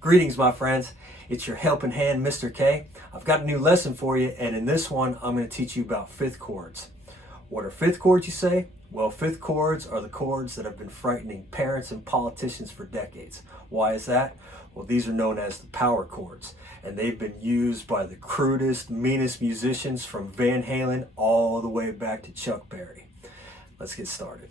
Greetings, my friends. It's your helping hand, Mr. K. I've got a new lesson for you, and in this one, I'm going to teach you about fifth chords. What are fifth chords, you say? Well, fifth chords are the chords that have been frightening parents and politicians for decades. Why is that? Well, these are known as the power chords, and they've been used by the crudest, meanest musicians from Van Halen all the way back to Chuck Berry. Let's get started.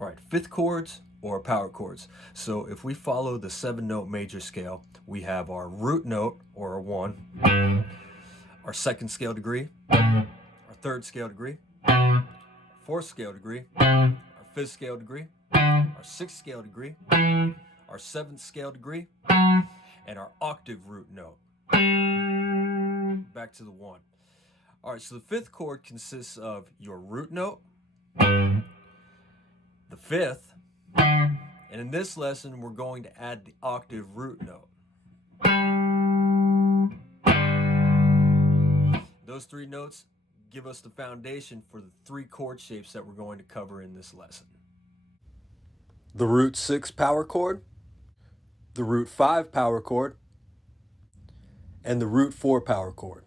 All right, fifth chords or power chords. So if we follow the 7-note major scale, we have our root note or a 1, our second scale degree, our third scale degree, our fourth scale degree, our fifth scale degree, our sixth scale degree, our seventh scale degree, and our octave root note. Back to the 1. All right, so the fifth chord consists of your root note, the fifth, and in this lesson, we're going to add the octave root note. Those 3 notes give us the foundation for the 3 chord shapes that we're going to cover in this lesson. The root 6 power chord, the root 5 power chord, and the root 4 power chord.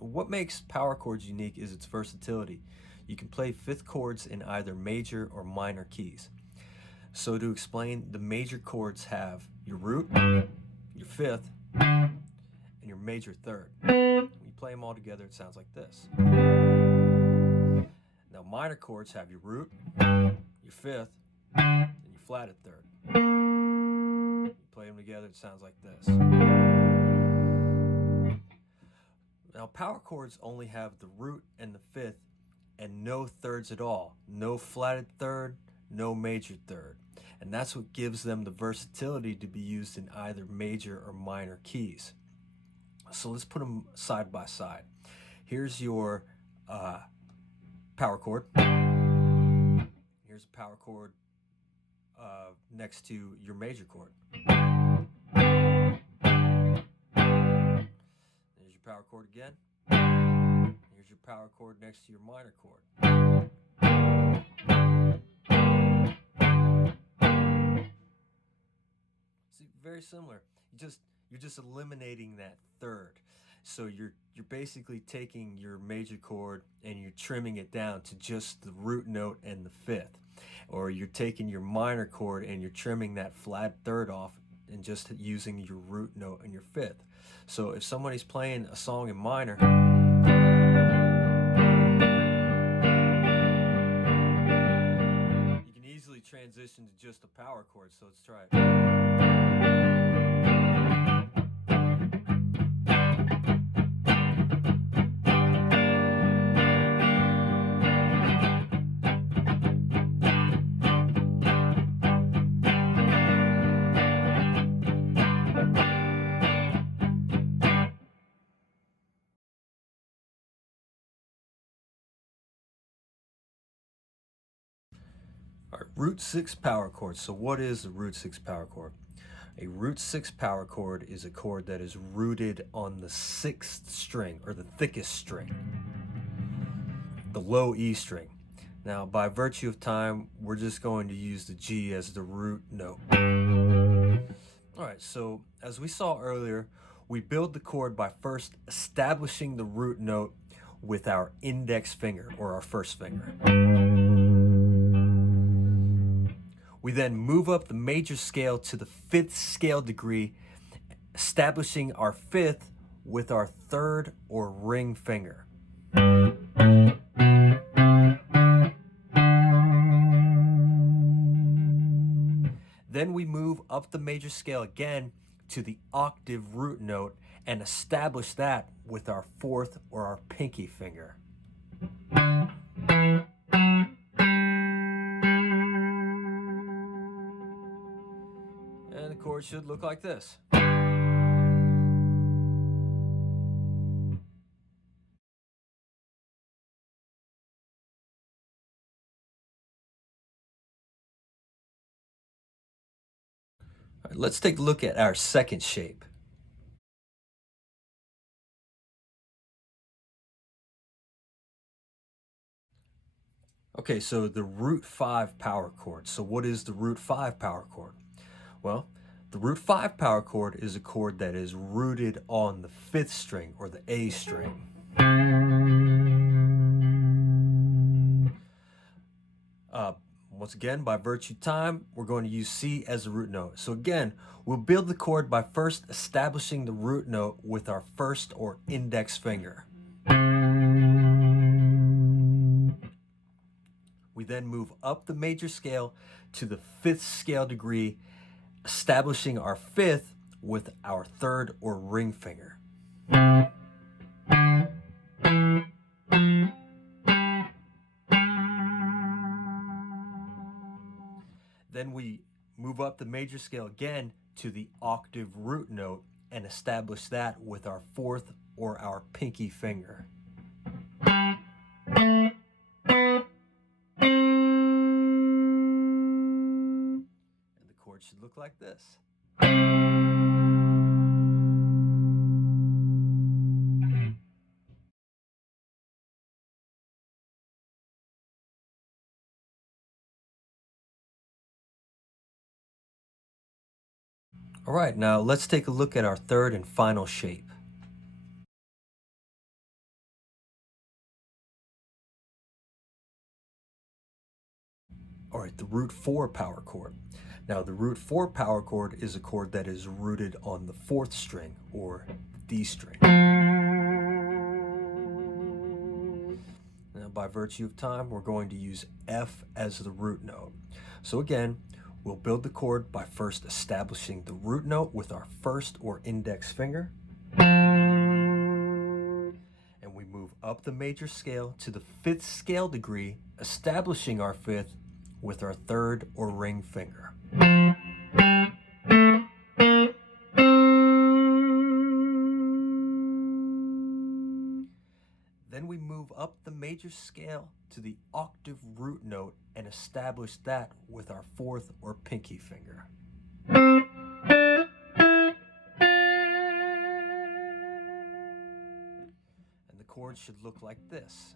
What makes power chords unique is its versatility. You can play fifth chords in either major or minor keys. So to explain, the major chords have your root, your fifth, and your major third. When you play them all together, it sounds like this. Now minor chords have your root, your fifth, and your flatted third. You play them together, it sounds like this. Now power chords only have the root and the fifth and no thirds at all. No flatted third, no major third. And that's what gives them the versatility to be used in either major or minor keys. So let's put them side by side. Here's your power chord. Here's a power chord next to your major chord. There's your power chord again. Here's your power chord next to your minor chord. See, very similar. You're just eliminating that third. So you're basically taking your major chord and you're trimming it down to just the root note and the fifth. Or you're taking your minor chord and you're trimming that flat third off and just using your root note and your fifth. So if somebody's playing a song in minor, you can easily transition to just a power chord. So let's try it. All right, root 6 power chord. So what is a root 6 power chord? A root 6 power chord is a chord that is rooted on the 6th string, or the thickest string, the low E string. Now, by virtue of time, we're just going to use the G as the root note. All right, so as we saw earlier, we build the chord by first establishing the root note with our index finger, or our first finger. We then move up the major scale to the 5th scale degree, establishing our 5th with our 3rd or ring finger. Then we move up the major scale again to the octave root note and establish that with our fourth or our pinky finger. And the chord should look like this. All right, let's take a look at our second shape. Okay, so the root 5 power chord. So what is the root 5 power chord? Well, the root 5 power chord is a chord that is rooted on the 5th string, or the A string. Once again, by virtue of time, we're going to use C as the root note. So again, we'll build the chord by first establishing the root note with our first or index finger. We then move up the major scale to the 5th scale degree, establishing our 5th with our 3rd or ring finger. Then we move up the major scale again to the octave root note and establish that with our 4th or our pinky finger. And the chord should look like this. All right, now let's take a look at our third and final shape. All right, the root 4 power chord. Now, the root 4 power chord is a chord that is rooted on the 4th string, or D string. Now, by virtue of time, we're going to use F as the root note. So again, we'll build the chord by first establishing the root note with our first or index finger. And we move up the major scale to the 5th scale degree, establishing our 5th with our 3rd or ring finger. Then we move up the major scale to the octave root note and establish that with our 4th or pinky finger. And the chord should look like this.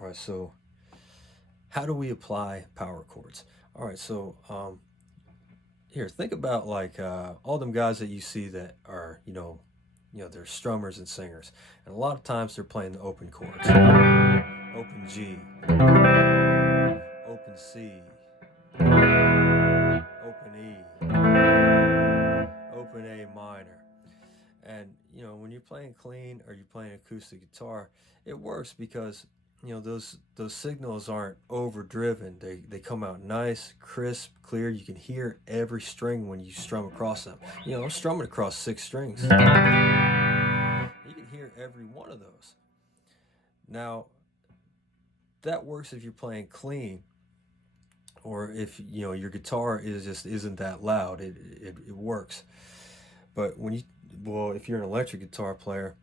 All right, so how do we apply power chords? All right, so here, think about like all them guys that you see that are, they're strummers and singers, and a lot of times they're playing the open chords: open G, open C, open E, open A minor. And when you're playing clean or you're playing acoustic guitar, it works because those signals aren't overdriven. They come out nice, crisp, clear. You can hear every string when you strum across them. I'm strumming across 6 strings. You can hear every one of those. Now, that works if you're playing clean, or if your guitar isn't that loud. It works. But if you're an electric guitar player,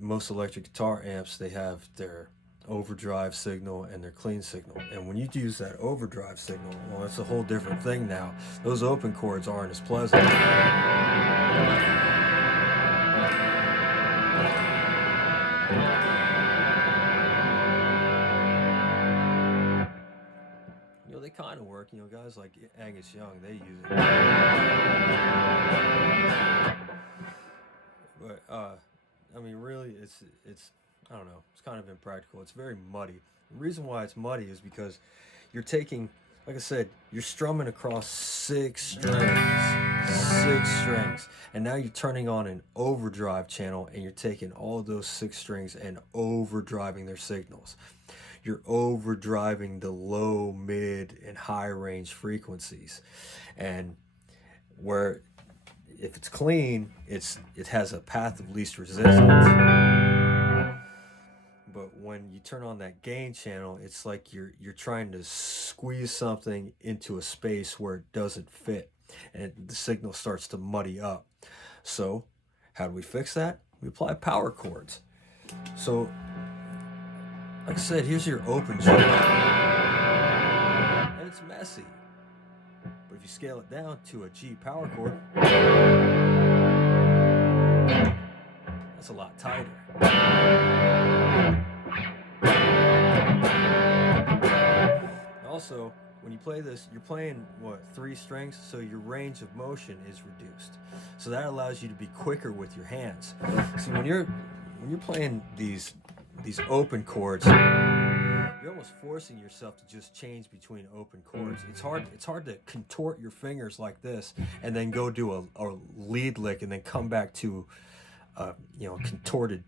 most electric guitar amps, they have their overdrive signal and their clean signal. And when you use that overdrive signal, well, that's a whole different thing now. Those open chords aren't as pleasant. They kind of work. Guys like Angus Young, they use it. But really, it's I don't know. It's kind of impractical. It's very muddy. The reason why it's muddy is because you're taking, like I said, you're strumming across 6 strings, and now you're turning on an overdrive channel, and you're taking all of those 6 strings and overdriving their signals. You're overdriving the low, mid, and high range frequencies, and where if it's clean, it has a path of least resistance. But when you turn on that gain channel, it's like you're trying to squeeze something into a space where it doesn't fit, and the signal starts to muddy up. So how do we fix that? We apply power chords. So like I said, here's your open G, and it's messy. But if you scale it down to a G power chord, that's a lot tighter. Also, when you play this, you're playing, what, 3 strings? So your range of motion is reduced. So that allows you to be quicker with your hands. See, when you're playing these open chords, you're almost forcing yourself to just change between open chords. It's hard to contort your fingers like this and then go do a lead lick and then come back to contorted,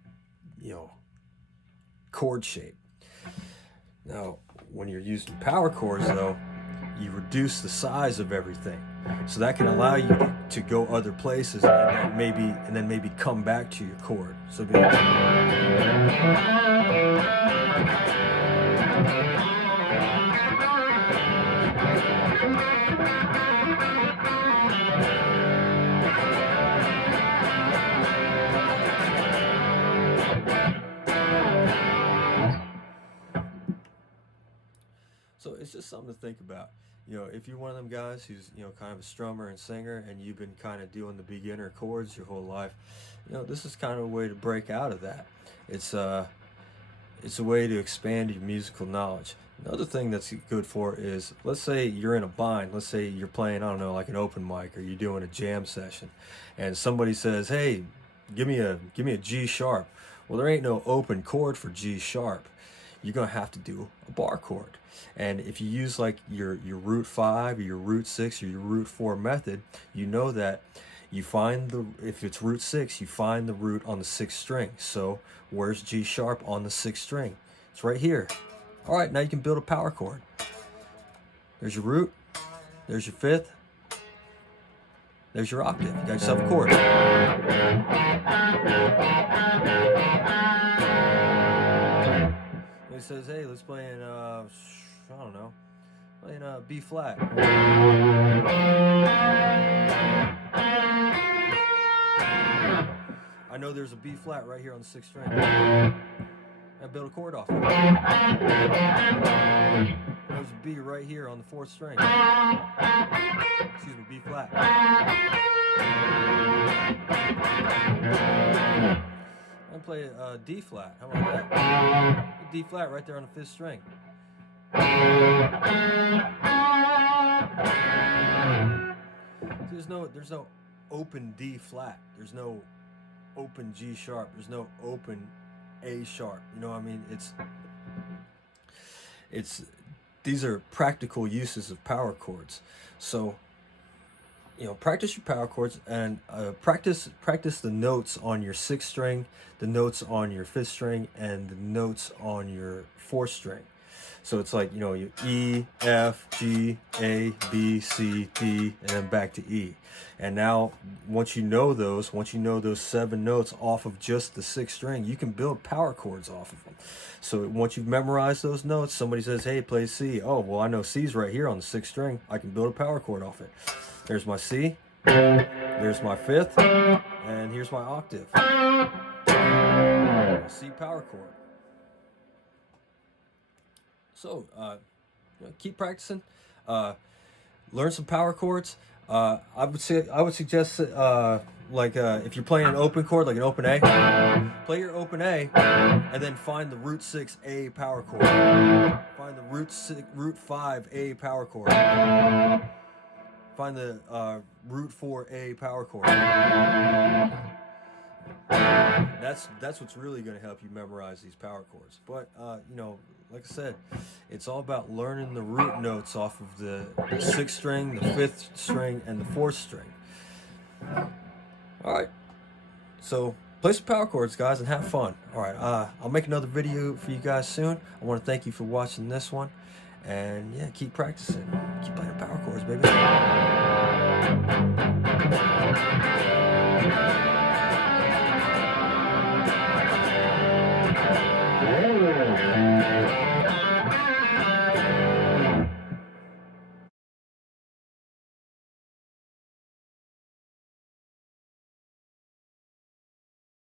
chord shape. Now, when you're using power chords, though, you reduce the size of everything, so that can allow you to go other places and then maybe come back to your chord. So be So it's just something to think about. If you're one of them guys who's, kind of a strummer and singer, and you've been kind of doing the beginner chords your whole life, this is kind of a way to break out of that. It's a way to expand your musical knowledge. Another thing that's good for is, let's say you're in a bind. Let's say you're playing, I don't know, like an open mic, or you're doing a jam session, and somebody says, "Hey, give me a G sharp." Well, there ain't no open chord for G sharp. You're gonna have to do a bar chord. And if you use like your root 5 or your root 6 or your root 4 method, you know that if it's root 6, you find the root on the 6th string. So where's G sharp on the 6th string? It's right here. All right, now you can build a power chord. There's your root, there's your 5th, there's your octave. You got yourself a chord. He says, "Hey, let's play in I don't know, playing B flat." I know there's a B flat right here on the 6th string. I build a chord off it. There's a B right here on the 4th string. Excuse me, B flat. I'm gonna play D flat. How about that? D flat right there on the 5th string. There's no open D flat. There's no open G sharp. There's no open A sharp. You know what I mean? These are practical uses of power chords. So practice your power chords, and practice the notes on your 6th string, the notes on your 5th string, and the notes on your 4th string. So it's like, your E, F, G, A, B, C, D, and then back to E. And now, once you know those 7 notes off of just the 6th string, you can build power chords off of them. So once you've memorized those notes, somebody says, "Hey, play C." Oh, well, I know C's right here on the 6th string. I can build a power chord off it. There's my C, there's my 5th, and here's my octave. C power chord. So, keep practicing. Learn some power chords. I would suggest if you're playing an open chord, like an open A, play your open A, and then find the root 6 A power chord. Find the root 5 A power chord. Find the root 4 A power chord. That's what's really going to help you memorize these power chords. But Like I said, it's all about learning the root notes off of the 6th string, the 5th string, and the 4th string. All right. So play some power chords, guys, and have fun. All right. I'll make another video for you guys soon. I want to thank you for watching this one. And yeah, keep practicing. Keep playing power chords, baby.